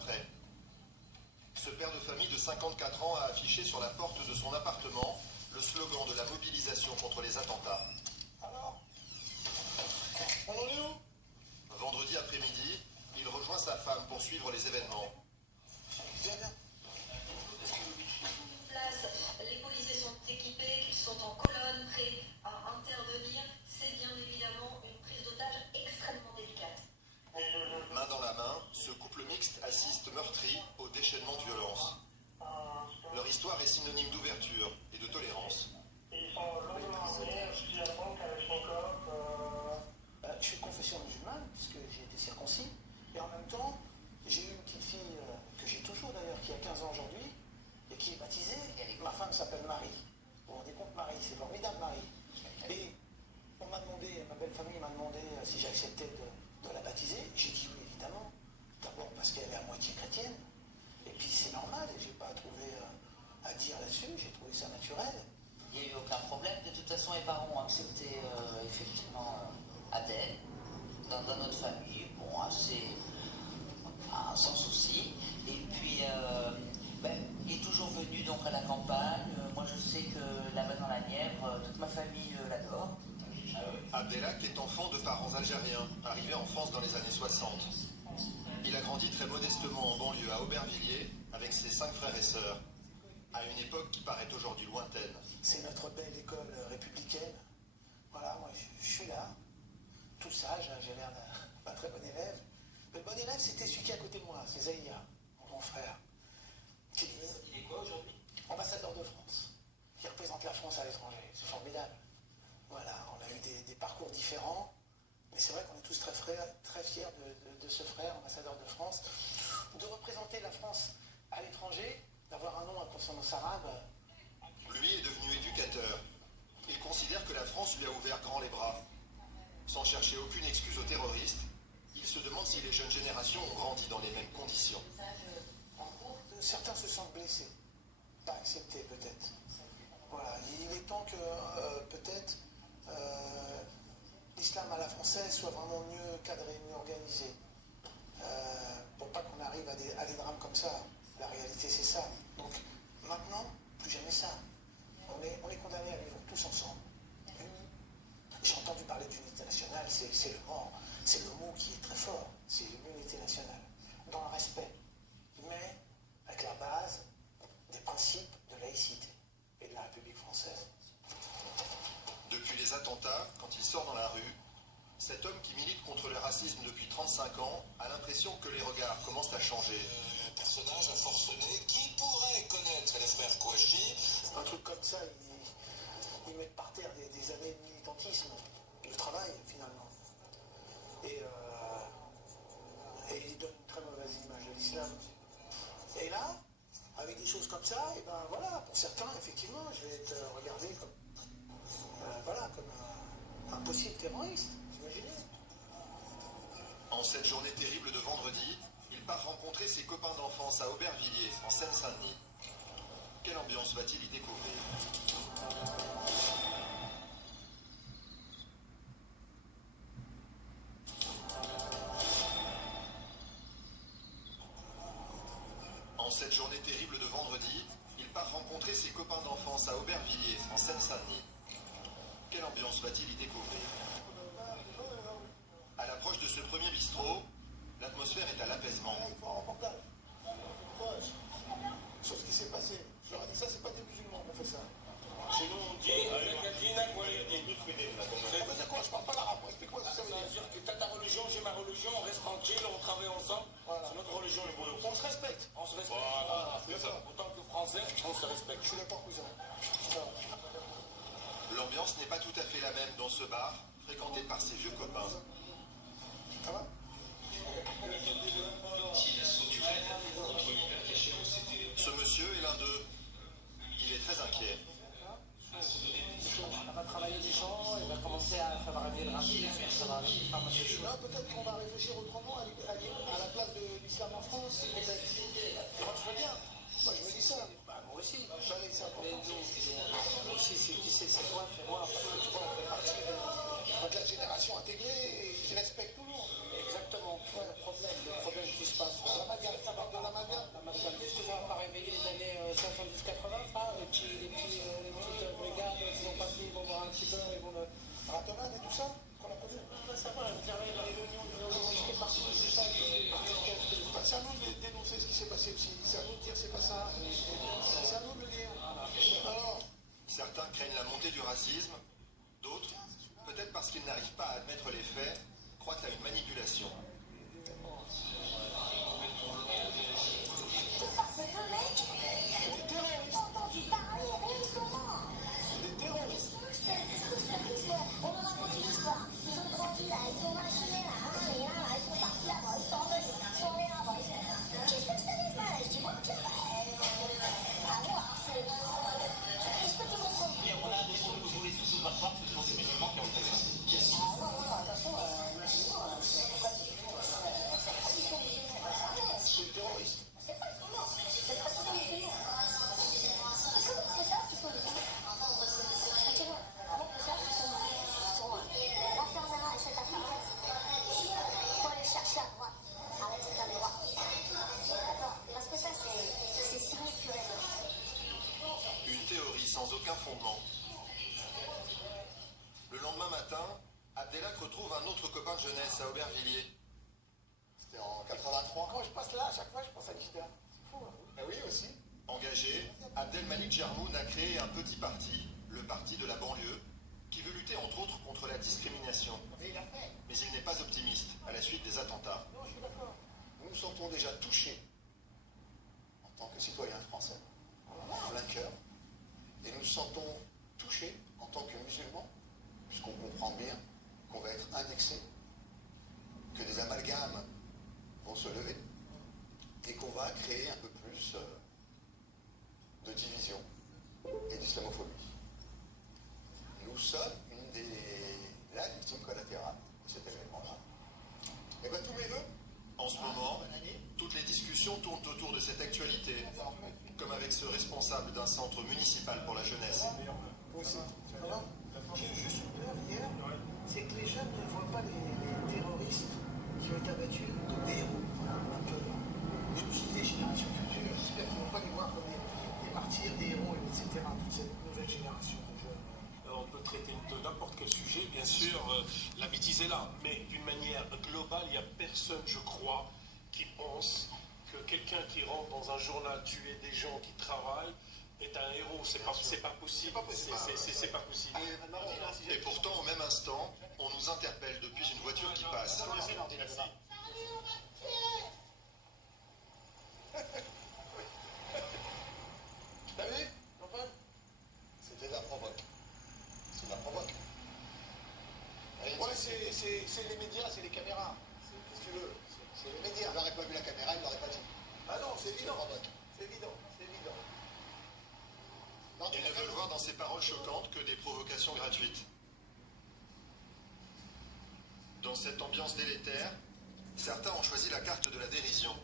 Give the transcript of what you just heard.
après. Ce père de famille de 54 ans a affiché sur la porte de son appartement le slogan de la mobilisation contre les attentats. Alors, on en est où? Vendredi après-midi, il rejoint sa femme pour suivre les événements. Viens, viens. Place, les policiers sont équipés, ils sont en colonne, prêts à intervenir. C'est bien évidemment une prise d'otage extrêmement délicate. Main dans la main, ce couple mixte assiste meurtri au déchaînement de violence. Leur histoire est synonyme d'ouverture et de tolérance. Ils sont longuement armés, je suis à banque avec mon corps. Je suis de confession musulmane, puisque j'ai été circoncis. Et en même temps, j'ai eu une petite fille, que j'ai toujours d'ailleurs, qui a 15 ans aujourd'hui, et qui est baptisée. Ma femme s'appelle Marie. Vous vous rendez compte, Marie, c'est formidable, Marie. Et on m'a demandé, ma belle famille m'a demandé si j'acceptais de la baptiser. J'ai dit oui, évidemment. D'abord parce qu'elle est à moitié chrétienne. Et puis c'est normal, et j'ai pas à trouver à dire là-dessus, j'ai trouvé ça naturel. Il n'y a eu aucun problème. De toute façon, mes parents ont accepté effectivement Adèle dans notre famille, bon, assez sans souci. Et puis, il est toujours venu donc à la campagne. Moi, je sais que là-bas dans la Nièvre, toute ma famille l'adore. Abdelhak est enfant de parents algériens, arrivés en France dans les années 60. Il a grandi très modestement en banlieue à Aubervilliers avec ses 5 frères et sœurs, à une époque qui paraît aujourd'hui lointaine. C'est notre belle école républicaine. Voilà, moi je suis là, tout sage, j'ai l'air d'un très bon élève. Mais le bon élève, c'était celui qui est à côté de moi, c'est Zahia, mon frère. Il est quoi aujourd'hui? Ambassadeur de France, qui représente la France à l'étranger. C'est formidable. Voilà, on a eu des parcours différents, mais c'est vrai qu'on est tous très fiers de ce frère, ambassadeur de France, de représenter la France à l'étranger, d'avoir un nom à consonance arabe. Lui est devenu éducateur. Il considère que la France lui a ouvert grand les bras. Sans chercher aucune excuse aux terroristes, il se demande si les jeunes générations ont grandi dans les mêmes conditions. Certains se sentent blessés, pas acceptés peut-être. Voilà, il est temps que peut-être l'islam à la française soit vraiment mieux cadré, mieux organisé. Pour pas qu'on arrive à des drames comme ça. La réalité c'est ça. Donc maintenant, plus jamais ça. On est condamnés à vivre tous ensemble. J'ai entendu parler d'unité nationale, c'est le mot qui est très fort. C'est l'unité nationale. Dans le respect. Mais avec la base des principes de laïcité et de la République française. Depuis les attentats, quand il sort dans la rue, cet homme qui milite contre le racisme depuis 35 ans a l'impression que les regards commencent à changer. Personnage à forcené qui pourrait connaître les frères Kouachi. Un truc comme ça, ils mettent par terre des années de militantisme, de travail finalement. Et ils donnent une très mauvaise image de l'islam. Et là, avec des choses comme ça, et ben voilà, pour certains, effectivement, je vais être regardé comme, comme un possible terroriste, vous imaginez. En cette journée terrible de vendredi, il part rencontrer ses copains d'enfance à Aubervilliers, en Seine-Saint-Denis. Quelle ambiance va-t-il y découvrir? En cette journée terrible de vendredi, il part rencontrer ses copains d'enfance à Aubervilliers, en Seine-Saint-Denis. Quelle ambiance va-t-il y découvrir? À l'approche de ce premier bistrot, l'atmosphère est à l'apaisement. Sur ce qui s'est passé. Je leur ai dit ça, c'est pas des musulmans qu'on fait ça. Chez nous, on dit avec un dîner, quoi, ça veut dire quoi? Je parle pas l'arabe, explique-moi ce que ça veut dire. Ça veut dire que t'as ta religion, j'ai ma religion, on reste tranquille, on travaille ensemble. Voilà. C'est notre religion, les boulot. On se respecte. On se respecte. Voilà, c'est ça. Autant que français, on se respecte. Je suis d'accord, cousin. L'ambiance n'est pas tout à fait la même dans ce bar, fréquenté par ses vieux copains. Ça va? Ce monsieur est l'un d'eux. Il est très inquiet. On va travailler des gens, il va commencer à faire arriver le racisme, ça va arriver pas mal de choses. Là, peut-être qu'on va réfléchir autrement à la place de l'islam en France, peut-être. Moi, je veux bien. Moi, je me dis ça. Bah, moi aussi. C'est important. Moi aussi, c'est toi, fais-moi. Parce que tu vois, on fait partie de la génération intégrée et qui respecte tout le monde. Exactement. Le problème qui se passe. Hitler et von Rattenman et tout ça, qu'on a connu. Ça va, vous avez la réunion du gouvernement qui est parti de tout ça. C'est à nous de dénoncer ce qui s'est passé aussi. C'est à nous de dire c'est pas ça. C'est à nous de le dire. Alors, Certains craignent la montée du racisme, d'autres, peut-être parce qu'ils n'arrivent pas à admettre les faits, croient à une manipulation. des terroristes. On ne raconte pas. Ils ont grandi là, ils sont machinés là, et là, ils sont partis là-bas, ils sont revenus, ils sont allés là-bas. Qu'est-ce que ça n'est pas? Je dis, bon, tiens, à voir, c'est... Est-ce que tu comprends? On a l'impression que vous jouez sous votre part, ce sont des musulmans qui ont fait ça. Ah non, attention, musulmans, pourquoi tu dis c'est pas qu'ils sont musulmans, C'est des terroristes. c'est pas qu'ils sont morts, c'est pas qu'ils sont musulmans. Comment on peut savoir qu'ils sont musulmans? Comment on peut savoir qu'ils sont musulmans? L'affaire Zara et cette affaire-là, il faut aller chercher à droite, à l'extrême droite. D'accord? Parce que ça, c'est signé pur et dur. Une théorie sans aucun fondement. Le lendemain matin, Abdelak retrouve un autre copain de jeunesse à Aubervilliers. C'était en 83. Quand je passe là, à chaque fois, je pense à l'Isda. C'est fou, hein? Ah oui, aussi. Engagé, Abdelmalik Jarmoun a créé un petit parti, le Parti de la banlieue, qui veut lutter entre autres contre la discrimination. Mais il a fait. Mais il n'est pas optimiste à la suite des attentats. Non, je suis d'accord. Nous nous sentons déjà touchés en tant que citoyens français, en plein cœur, et nous nous sentons touchés en tant que musulmans, puisqu'on comprend bien qu'on va être indexés, que des amalgames vont se lever, et qu'on va créer un peu plus de division et d'islamophobie. Nous sommes la victime collatérale de cet événement-là. Et bien tous mes voeux. En ce moment, toutes les discussions tournent autour de cette actualité, comme avec ce responsable d'un centre municipal pour la jeunesse. Aussi. Alors, j'ai eu juste une peur hier, c'est que les jeunes ne voient pas les terroristes qui ont été abattus comme des héros. Un peu. Je me suis dit, des générations futures, j'espère qu'ils ne vont pas les voir comme des martyrs, des héros, etc. Toute cette nouvelle génération de jeunes. On peut traiter de n'importe quel sujet, bien sûr, la bêtise est là, mais d'une manière globale, il n'y a personne, je crois, qui pense que quelqu'un qui rentre dans un journal tuer des gens qui travaillent est un héros. C'est pas possible. C'est pas possible. Et pourtant, au même instant, on nous interpelle depuis une voiture qui passe. T'as vu, Jean-Paul? C'était de la provoque. C'est de la provoque. Ouais, c'est les médias, c'est les caméras. Qu'est-ce que tu veux? C'est les médias. Il n'aurait pas vu la caméra, il l'aurait pas dit. Ah non, c'est C'est évident. provoque. C'est évident, c'est évident. Ils ne veulent voir dans ces paroles choquantes que des provocations gratuites. Dans cette ambiance délétère, certains ont choisi la carte de la dérision.